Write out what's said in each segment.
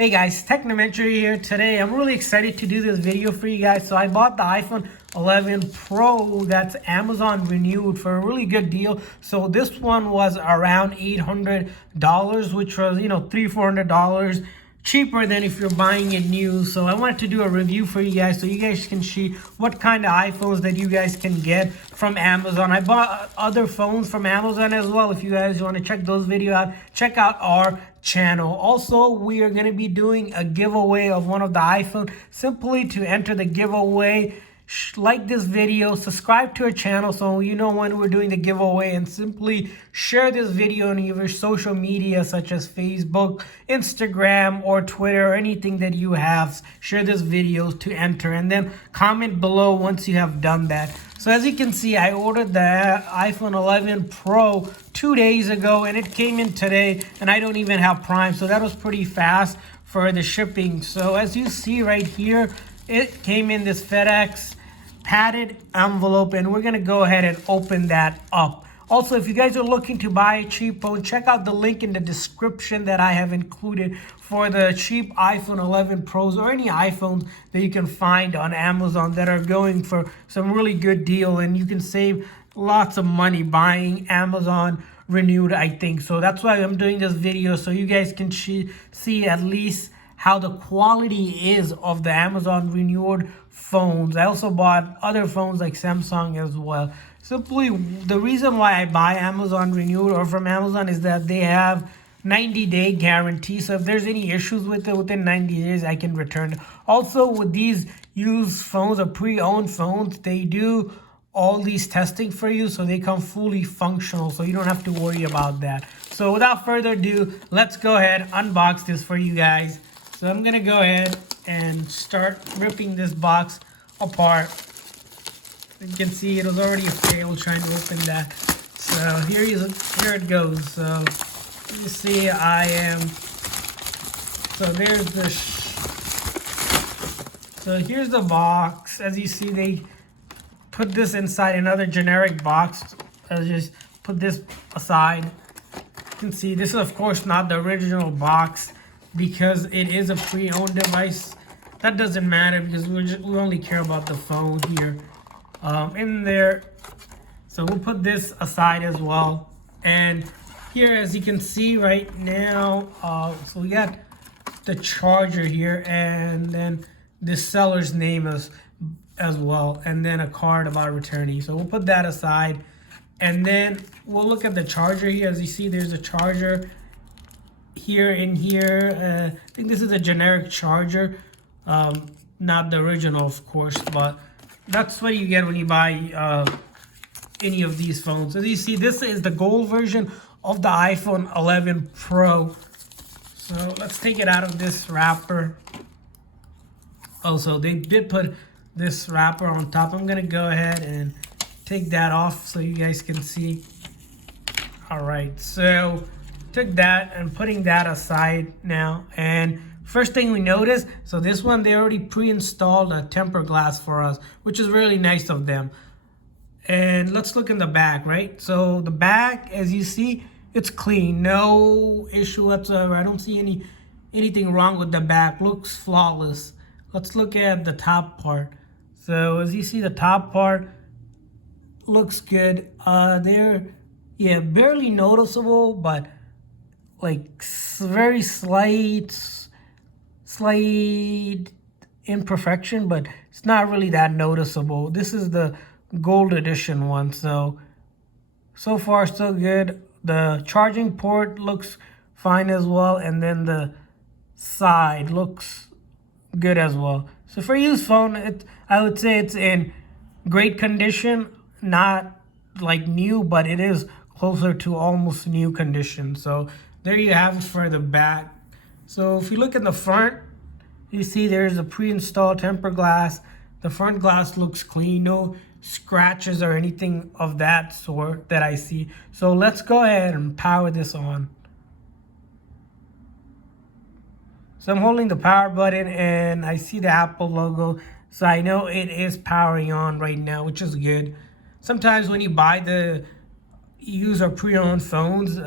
Hey guys, Technomentary here. Today I'm really excited to do this video for you guys. So I bought the iPhone 11 Pro that's Amazon renewed for a really good deal. So this one was around $800, which was, $300-400 cheaper than if you're buying it new. So I wanted to do a review for you guys so you guys can see what kind of iPhones that you guys can get from Amazon. I bought other phones from Amazon as well. If you guys want to check those videos out, check out our channel. Also, we are going to be doing a giveaway of one of the iPhone. Simply to enter the giveaway, like this video, subscribe to our channel so you know when we're doing the giveaway, and simply share this video on your social media such as Facebook, Instagram, or Twitter, or anything that you have. Share this video to enter, and then comment below once you have done that. So as you can see, I ordered the iPhone 11 Pro 2 days ago and it came in today, and I don't even have Prime, so that was pretty fast for the shipping. So as you see right here, it came in this FedEx padded envelope, and we're gonna go ahead and open that up. Also, if you guys are looking to buy a cheap phone, check out the link in the description that I have included for the cheap iPhone 11 Pros or any iPhones that you can find on Amazon that are going for some really good deal, and you can save lots of money buying Amazon renewed, I think. So that's why I'm doing this video, so you guys can see at least how the quality is of the Amazon renewed phones. I also bought other phones like Samsung as well. Simply, the reason why I buy Amazon renewed or from Amazon is that they have 90-day guarantee. So if there's any issues with it within 90 days, I can return it. Also, with these used phones or pre-owned phones, they do all these testing for you, so they come fully functional, so you don't have to worry about that. So without further ado, let's go ahead unbox this for you guys. So I'm gonna go ahead and start ripping this box apart. You can see it was already a fail trying to open that. So here it goes. So you see so there's the so here's the box. As you see, they put this inside another generic box. I'll just put this aside. You can see this is of course not the original box, because it is a pre-owned device. That doesn't matter because we only care about the phone here in there. So we'll put this aside as well. And here, as you can see right now, so we got the charger here, and then the seller's name as well, and then a card about returning. So we'll put that aside, and then we'll look at the charger here. As you see, there's a charger here. I think this is a generic charger, not the original of course, but that's what you get when you buy any of these phones. As you see, this is the gold version of the iPhone 11 Pro. So let's take it out of this wrapper. Also, they did put this wrapper on top. I'm gonna go ahead and take that off so you guys can see. All right, so took that and putting that aside now, and first thing we notice, so this one they already pre-installed a tempered glass for us, which is really nice of them. And let's look in the back, right? So the back, as you see, it's clean, no issue whatsoever. I don't see anything wrong with the back. Looks flawless. Let's look at the top part. So as you see, the top part looks good. Barely noticeable, but like very slight imperfection, but it's not really that noticeable. This is the gold edition one, so far so good. The charging port looks fine as well, and then the side looks good as well. So for used phone, I would say it's in great condition, not like new, but it is closer to almost new condition. So there you have it for the back. So if you look at the front, you see there's a pre-installed tempered glass. The front glass looks clean, no scratches or anything of that sort that I see. So let's go ahead and power this on. So I'm holding the power button and I see the Apple logo. So I know it is powering on right now, which is good. Sometimes when you buy the used or pre-owned phones,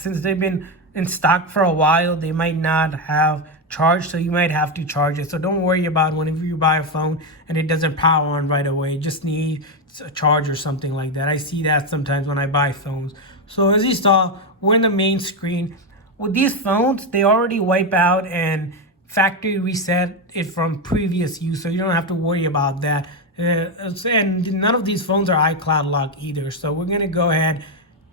since they've been in stock for a while, they might not have charged, so you might have to charge it. So don't worry about whenever you buy a phone and it doesn't power on right away. It just needs a charge or something like that. I see that sometimes when I buy phones. So as you saw, we're in the main screen. With these phones, they already wipe out and factory reset it from previous use, so you don't have to worry about that. And none of these phones are iCloud lock either. So we're gonna go ahead,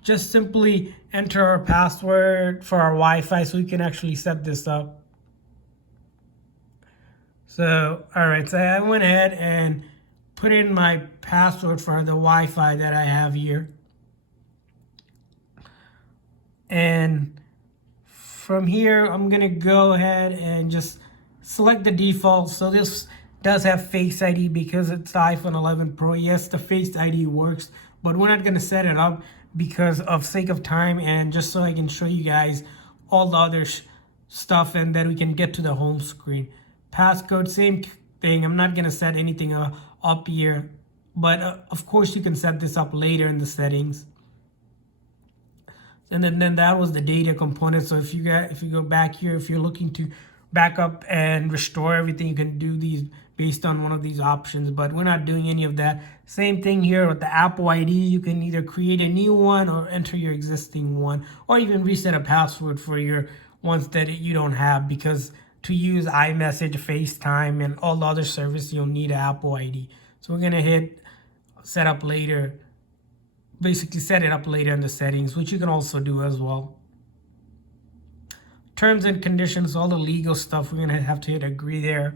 just simply enter our password for our Wi-Fi so we can actually set this up. So, all right, so I went ahead and put in my password for the Wi-Fi that I have here. And from here, I'm gonna go ahead and just select the default. So this does have Face ID because it's the iPhone 11 Pro. Yes, the Face ID works, but we're not gonna set it up because of sake of time and just so I can show you guys all the other stuff and then we can get to the home screen. Passcode, same thing. I'm not gonna set anything up here, but of course you can set this up later in the settings. And then that was the data component. So if you go back here, if you're looking to back up and restore everything, you can do these based on one of these options, but we're not doing any of that. Same thing here with the Apple ID. You can either create a new one or enter your existing one, or even reset a password for your ones that you don't have, because to use iMessage, FaceTime, and all the other services, you'll need an Apple ID. So we're gonna hit set up later, basically set it up later in the settings, which you can also do as well. Terms and conditions, all the legal stuff, we're gonna have to hit agree there.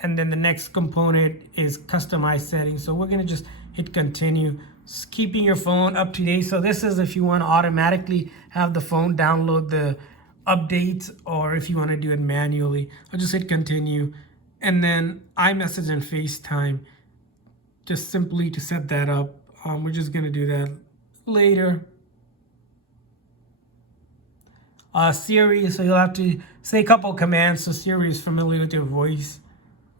And then the next component is customize settings. So we're gonna just hit continue, keeping your phone up to date. So this is if you want to automatically have the phone download the updates, or if you want to do it manually. I'll just hit continue. And then iMessage and FaceTime, just simply to set that up. We're just gonna do that later. Siri, so you'll have to say a couple commands so Siri is familiar with your voice.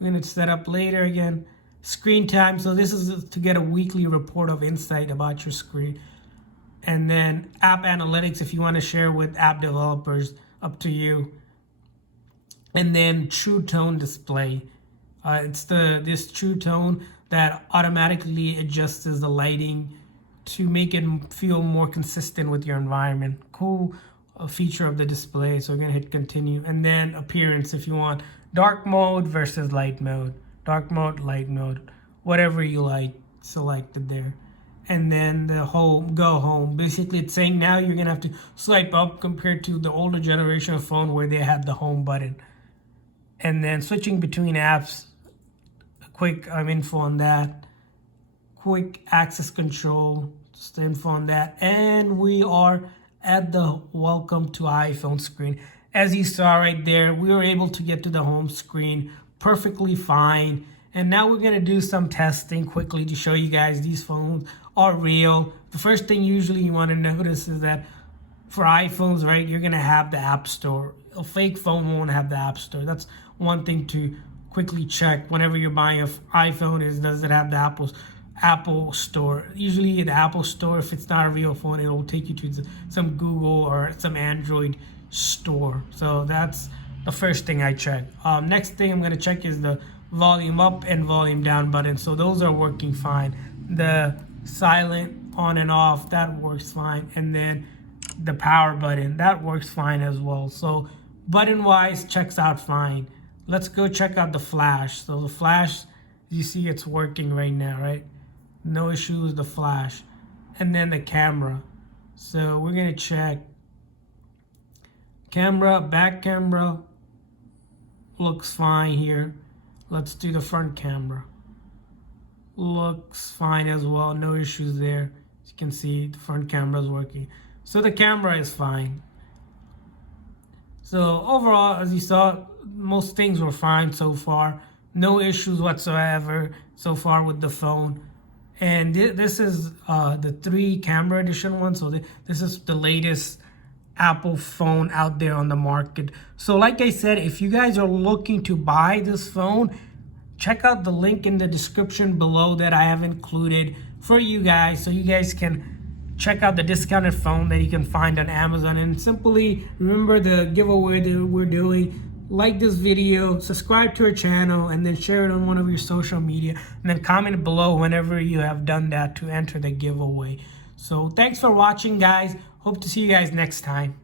We're gonna set up later again. Screen time, so this is to get a weekly report of insight about your screen. And then app analytics, if you want to share with app developers, up to you. And then true tone display. It's this true tone that automatically adjusts the lighting to make it feel more consistent with your environment. Cool feature of the display. So we're gonna hit continue. And then appearance, if you want dark mode versus light mode, dark mode, light mode, whatever you like, selected there. And then the home, go home. Basically, it's saying now you're gonna have to swipe up compared to the older generation of phone where they had the home button. And then switching between apps, quick info on that. Quick access control, just info on that. And we are at the welcome to iPhone screen. As you saw right there, we were able to get to the home screen perfectly fine. And now we're gonna do some testing quickly to show you guys these phones are real. The first thing usually you wanna notice is that for iPhones, right, you're gonna have the App Store. A fake phone won't have the App Store. That's one thing to quickly check whenever you're buying an iPhone, is does it have the Apple Store. Usually the Apple Store, if it's not a real phone, it will take you to some Google or some Android store. So that's the first thing I check. Next thing I'm gonna check is the volume up and volume down button. So those are working fine. The silent on and off, that works fine. And then the power button, that works fine as well. So button wise, checks out fine. Let's go check out the flash. So the flash, you see it's working right now, right? No issues with the flash. And then the camera. So we're gonna check camera, back camera looks fine here. Let's do the front camera. Looks fine as well, no issues there. As you can see, the front camera is working. So the camera is fine. So overall, as you saw, most things were fine so far. No issues whatsoever so far with the phone. And this is the 3 camera edition one. So this is the latest Apple phone out there on the market. So like I said, if you guys are looking to buy this phone, check out the link in the description below that I have included for you guys, so you guys can check out the discounted phone that you can find on Amazon. And simply remember the giveaway that we're doing. like this video, subscribe to our channel, and then share it on one of your social media, and then comment below whenever you have done that to enter the giveaway. So thanks for watching, guys. Hope to see you guys next time.